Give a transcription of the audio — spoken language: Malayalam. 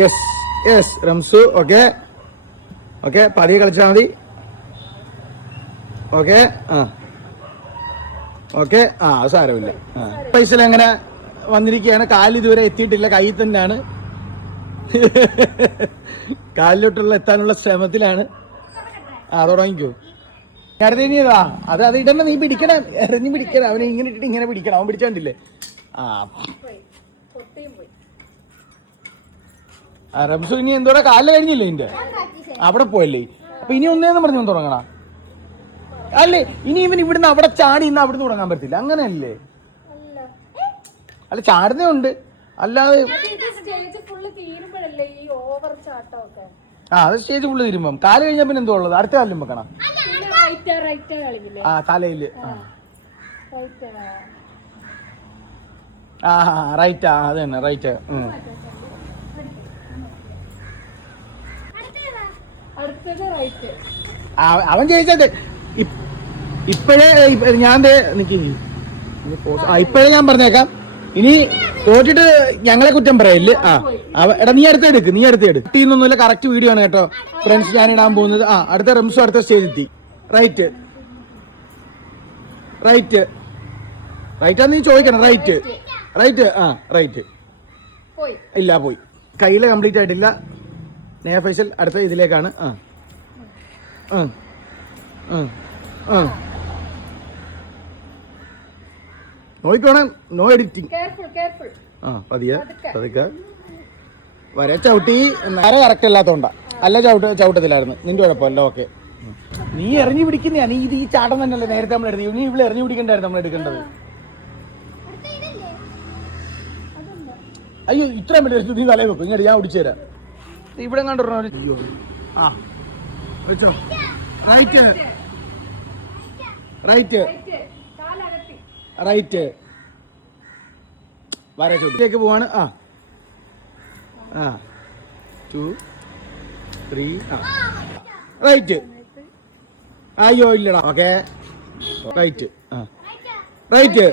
Yes yes Ramsu. Okay okay, പതിയെ കളിച്ചാൽ മതി. ഓക്കെ ആ ഓക്കെ ആ അത് സാരമില്ല. പൈസ എങ്ങനെ വന്നിരിക്കുകയാണ്. കാലിൽ ഇതുവരെ എത്തിയിട്ടില്ല, കയ്യിൽ തന്നെയാണ്. കാലിലോട്ടുള്ള എത്താനുള്ള ശ്രമത്തിലാണ്. തുടങ്ങിക്കോ. കരുതിയതാ അത് അത് ഇടണ്ട, നീ പിടിക്കണം, എറിഞ്ഞു പിടിക്കണം. അവനെ ഇങ്ങനെ ഇട്ടിട്ട് ഇങ്ങനെ പിടിക്കണം. അവൻ പിടിച്ചോണ്ടില്ലേ. റംസു ഇനി എന്തോടെ കാലിൽ കഴിഞ്ഞില്ലേ നിന്റെ, അവിടെ പോയല്ലേ. അപ്പൊ ഇനി ഒന്നേന്ന് പറഞ്ഞു തുടങ്ങണ അല്ലേ. ഇനി ഇവൻ ഇവിടുന്ന് അവിടെ ചാടി ഇന്ന് അവിടുന്ന് തുടങ്ങാൻ പറ്റില്ല, അങ്ങനെയല്ലേ. അല്ല ചാടുന്നേ ഉണ്ട്, അല്ലാതെ അത് സ്റ്റേജ് ഫുള്ള് തീരുമ്പം. കാല് കഴിഞ്ഞാൽ പിന്നെ എന്തോ ഉള്ളത്, അടുത്ത കാലിലും വെക്കണം. തലയില് റൈറ്റാ, അത് തന്നെ റൈറ്റ്. അവൻ ജയിച്ചത് ഇപ്പോഴേ. ഞാൻ ഇപ്പോഴേ ഞാൻ പറഞ്ഞേക്കാം, ഇനി തോറ്റിട്ട് ഞങ്ങളെ കുറ്റം പറയല്ലേ. എടാ നീ അടുത്തെടുക്ക്, നീ അടുത്തെടുക്ക്. ടീന്നൊന്നുമില്ല, കറക്റ്റ് വീഡിയോ ആണ് കേട്ടോ ഫ്രണ്ട്സ് ഞാൻ ഇടാൻ പോകുന്നത്. അടുത്ത റംസു അടുത്ത സ്റ്റേജ് എത്തി. റൈറ്റ് റൈറ്റ് റൈറ്റാന്ന് നീ ചോദിക്കണം. റൈറ്റ് റൈറ്റ് റൈറ്റ് ഇല്ല, പോയി. കയ്യില് കംപ്ലീറ്റ് ആയിട്ടില്ല. നേഹ ഫൈസൽ അടുത്ത ഇതിലേക്കാണ്. നോക്കിക്കോണം, നോ എഡിറ്റിംഗ്. പതിയെ പതുക്കെ വരെ ചവിട്ടി. നേരെ കറക്റ്റ് അല്ലാത്തോണ്ടാ, അല്ല ചവിട്ടത്തില്ലായിരുന്നു. നിന്റെ കുഴപ്പമല്ല. ഓക്കെ, നീ എറിഞ്ഞു പിടിക്കുന്നയാ. നീ ഇത് ഈ ചാട്ടം തന്നെയല്ലേ നേരത്തെ നമ്മൾ എടുത്തു. നീ ഇവിടെ എറിഞ്ഞു പിടിക്കണ്ടായിരുന്നു നമ്മൾ എടുക്കേണ്ടത്. അയ്യോ ഇത്രയും പറ്റും. നീ തലയിൽ വെക്കും, ഇങ്ങോട്ട് ഞാൻ പിടിച്ചു തരാം. ഇവിടെ കണ്ടോ. വെച്ചോ. റൈറ്റ് റൈറ്റ് റൈറ്റ് വര ചുട്ടിലേക്ക് പോവാണ്. 2 3 റൈറ്റ്. അയ്യോ ഇല്ലടാ. Okay right right